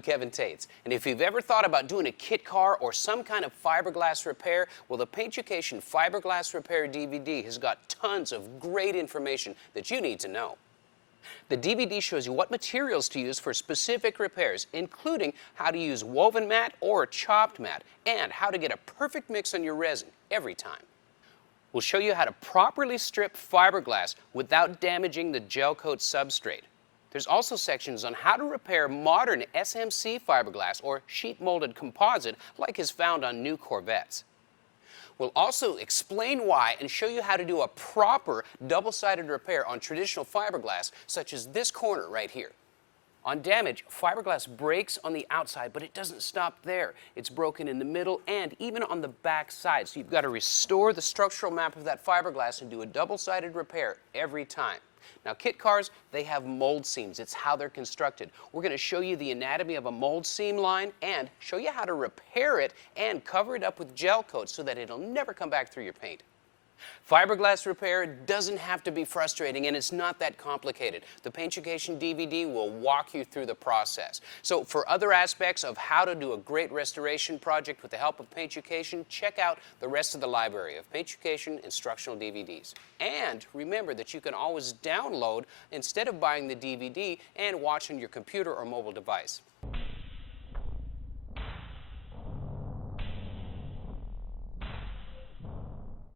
I'm Kevin Tetz, and if you've ever thought about doing a kit car or some kind of fiberglass repair, well, the Paintucation Fiberglass Repair DVD has got tons of great information that you need to know. The DVD shows you what materials to use for specific repairs, including how to use woven mat or chopped mat, and how to get a perfect mix on your resin every time. We'll show you how to properly strip fiberglass without damaging the gel coat substrate. There's also sections on how to repair modern SMC fiberglass or sheet molded composite like is found on new Corvettes. We'll also explain why and show you how to do a proper double-sided repair on traditional fiberglass, such as this corner right here. On damage, fiberglass breaks on the outside, but it doesn't stop there. It's broken in the middle and even on the back side. So you've got to restore the structural map of that fiberglass and do a double-sided repair every time. Now, kit cars, they have mold seams. It's how they're constructed. We're going to show you the anatomy of a mold seam line and show you how to repair it and cover it up with gel coat so that it'll never come back through your paint. Fiberglass repair doesn't have to be frustrating, and it's not that complicated. The Paintucation DVD will walk you through the process. So for other aspects of how to do a great restoration project with the help of Paintucation, check out the rest of the library of Paintucation instructional DVDs. And remember that you can always download instead of buying the DVD and watch on your computer or mobile device.